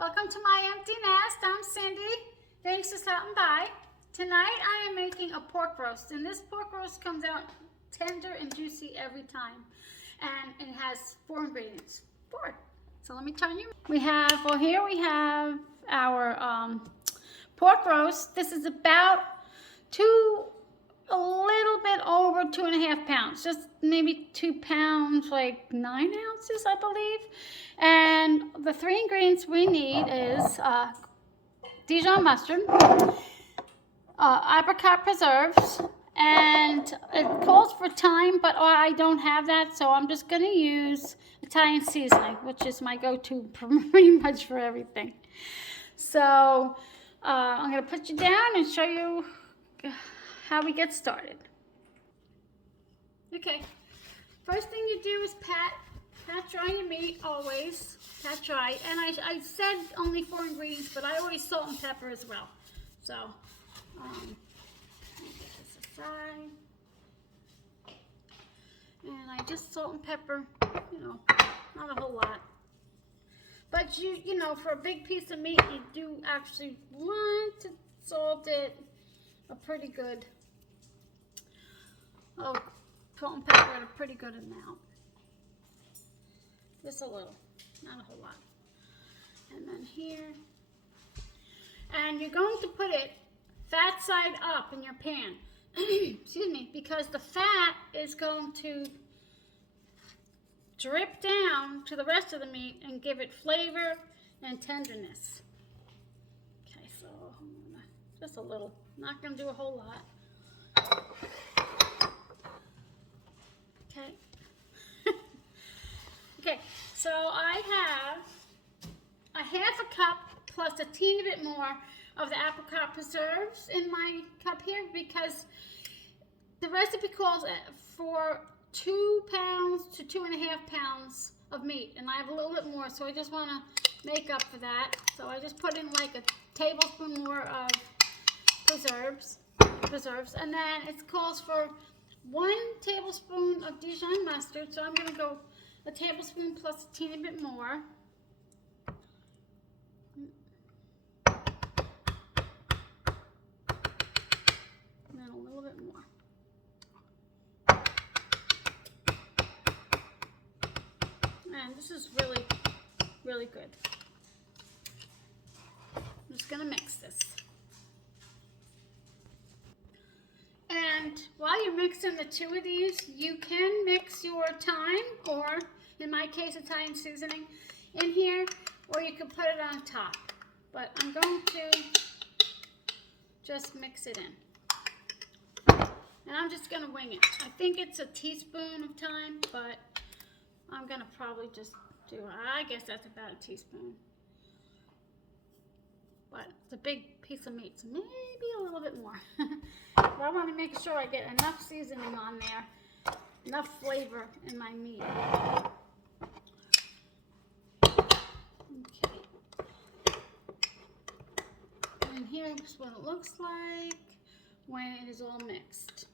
Welcome to my empty nest. I'm Cindy. Thanks for stopping by. Tonight I am making a pork roast, and this pork roast comes out tender and juicy every time. And it has 4 ingredients. 4. So let me tell you. Here we have our pork roast. This is about a little bit over 2.5 pounds, just maybe 2 pounds, like 9 ounces, I believe. And the 3 ingredients we need is Dijon mustard, apricot preserves, and it calls for thyme, but I don't have that, so I'm just going to use Italian seasoning, which is my go-to pretty much for everything. So I'm going to put you down and show you how we get started. Okay, first thing you do is pat dry your meat, always pat dry. And I said only 4 ingredients, but I always salt and pepper as well. So let me get this aside. And I just salt and pepper, not a whole lot. But you know, for a big piece of meat, you do actually want to salt it a pretty good. Salt and pepper at a pretty good amount. Just a little, not a whole lot. And then here. And you're going to put it fat side up in your pan. Excuse me, because the fat is going to drip down to the rest of the meat and give it flavor and tenderness. Okay, so just a little. Not going to do a whole lot. Okay. Okay, so I have a half a cup plus a teeny bit more of the apricot preserves in my cup here, because the recipe calls for 2 pounds to 2.5 pounds of meat, and I have a little bit more, so I just want to make up for that. So I just put in like a tablespoon more of preserves, and then it calls for 1 tablespoon of Dijon mustard, so I'm going to go a tablespoon plus a teeny bit more. And then a little bit more. And this is really, really good. I'm just going to mix this. And while you're mixing the 2 of these, you can mix your thyme, or in my case, Italian seasoning, in here, or you can put it on top. But I'm going to just mix it in. And I'm just going to wing it. I think it's a teaspoon of thyme, but I'm going to probably just do, I guess that's about a teaspoon. But it's a big piece of meat, so maybe a little bit more. But I want to make sure I get enough seasoning on there, enough flavor in my meat. Okay. And here's what it looks like when it is all mixed.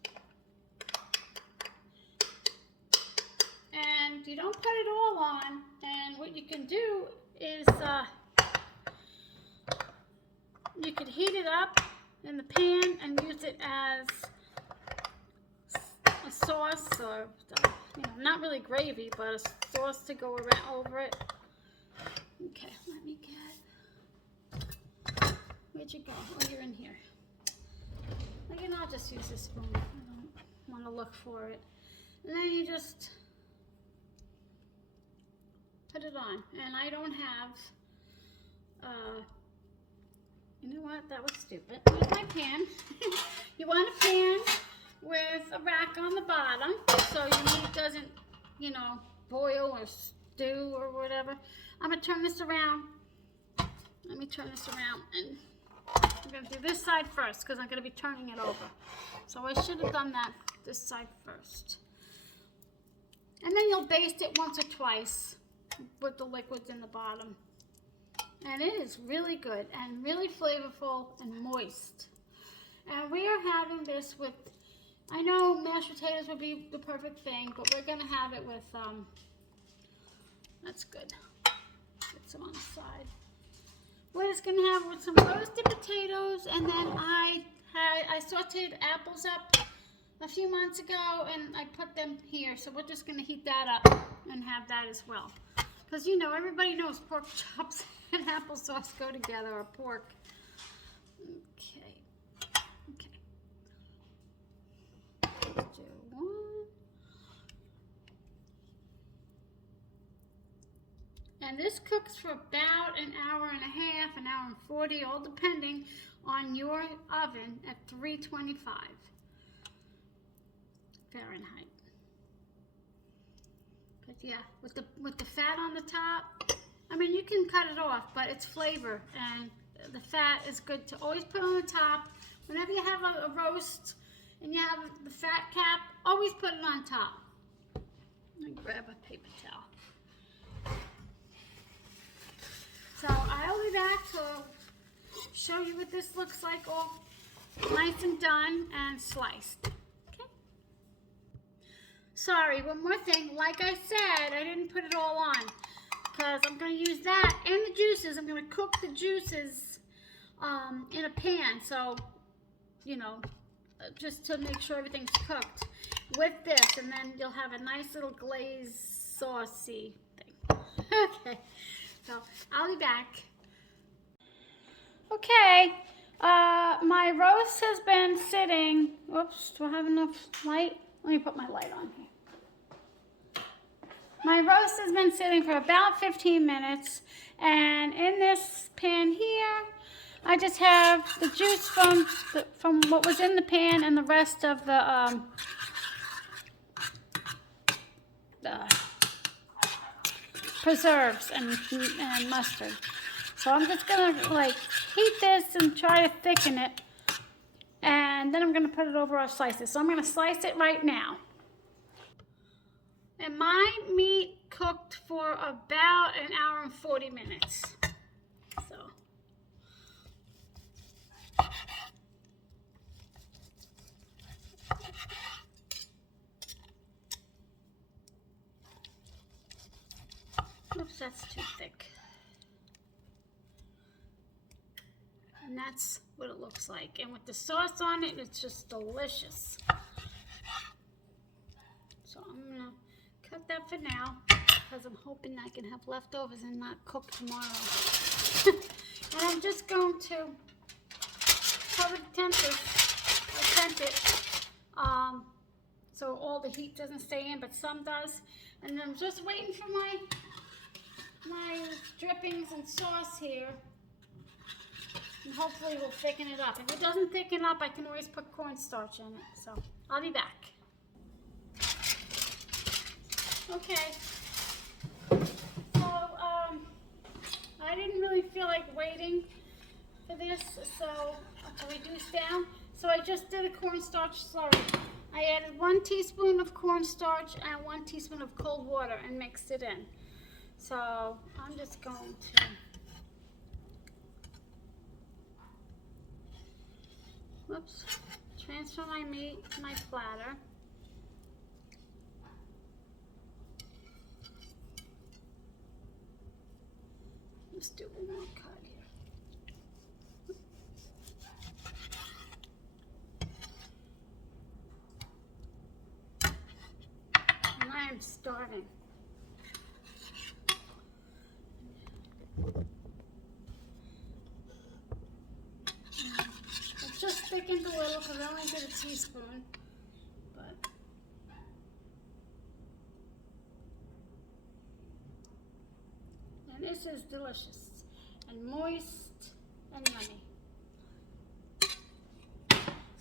And you don't put it all on, and what you can do is you could heat it up in the pan and use it as a sauce, or not really gravy, but a sauce to go around over it. Okay, let me get. Where'd you go? Oh, you're in here. Again, I'll just use this spoon. I don't want to look for it. And then you just put it on. And I don't have. You know what? That was stupid. Here's my pan. You want a pan with a rack on the bottom so your meat doesn't, boil or stew or whatever. I'm going to turn this around. Let me turn this around, and I'm going to do this side first because I'm going to be turning it over. So I should have done this side first. And then you'll baste it once or twice with the liquids in the bottom. And it is really good and really flavorful and moist. And we are having this with, I know mashed potatoes would be the perfect thing, but we're going to have it with, that's good. Get some on the side. we're just gonna have with some roasted potatoes, and then I sauteed apples up a few months ago, and I put them here. So we're just gonna heat that up and have that as well. Because you know, everybody knows pork chops and applesauce go together, or pork. Okay. Let's do one. And this cooks for about an hour and a half, an hour and 40, all depending on your oven at 325 Fahrenheit. But yeah, with the fat on the top, I mean, you can cut it off, but it's flavor, and the fat is good to always put on the top. Whenever you have a roast and you have the fat cap, always put it on top. Let me grab a paper towel. So I'll be back to show you what this looks like, all nice and done and sliced. Okay. Sorry, one more thing. Like I said, I didn't put it all on because I'm going to use that and the juices. I'm going to cook the juices in a pan. So, you know, just to make sure everything's cooked with this, and then you'll have a nice little glazed saucy thing. Okay. So I'll be back. Okay, my roast has been sitting. Whoops, do I have enough light? Let me put my light on here. My roast has been sitting for about 15 minutes, and in this pan here, I just have the juice from what was in the pan and the rest of the preserves and mustard. So I'm just gonna like heat this and try to thicken it, and then I'm gonna put it over our slices. So I'm gonna slice it right now. And my meat cooked for about an hour and 40 minutes. So. Oops, that's too thick. And that's what it looks like. And with the sauce on it, it's just delicious. So I'm gonna cut that for now, because I'm hoping I can have leftovers and not cook tomorrow. And I'm just going to cover the tent it, so all the heat doesn't stay in, but some does. And I'm just waiting for my drippings and sauce here, and hopefully we'll thicken it up. If it doesn't thicken up, I can always put cornstarch in it. So I'll be back. Okay, so I didn't really feel like waiting for this, so to reduce down, so I just did a cornstarch slurry. I added 1 teaspoon of cornstarch and 1 teaspoon of cold water and mixed it in. So I'm just going to transfer my meat to my platter. Let's do one more cut here. And I am starving. It just thickened a little because I only did a teaspoon, but and this is delicious and moist and yummy.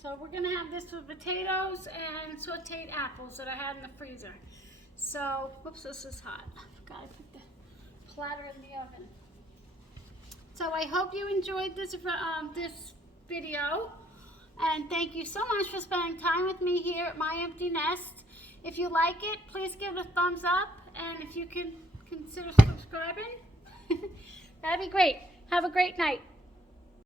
So we're gonna have this with potatoes and sauteed apples that I had in the freezer. So, whoops, this is hot. I forgot I put the platter in the oven. So I hope you enjoyed this video, and thank you so much for spending time with me here at My Empty Nest. If you like it, please give it a thumbs up, and if you can consider subscribing, that'd be great. Have a great night.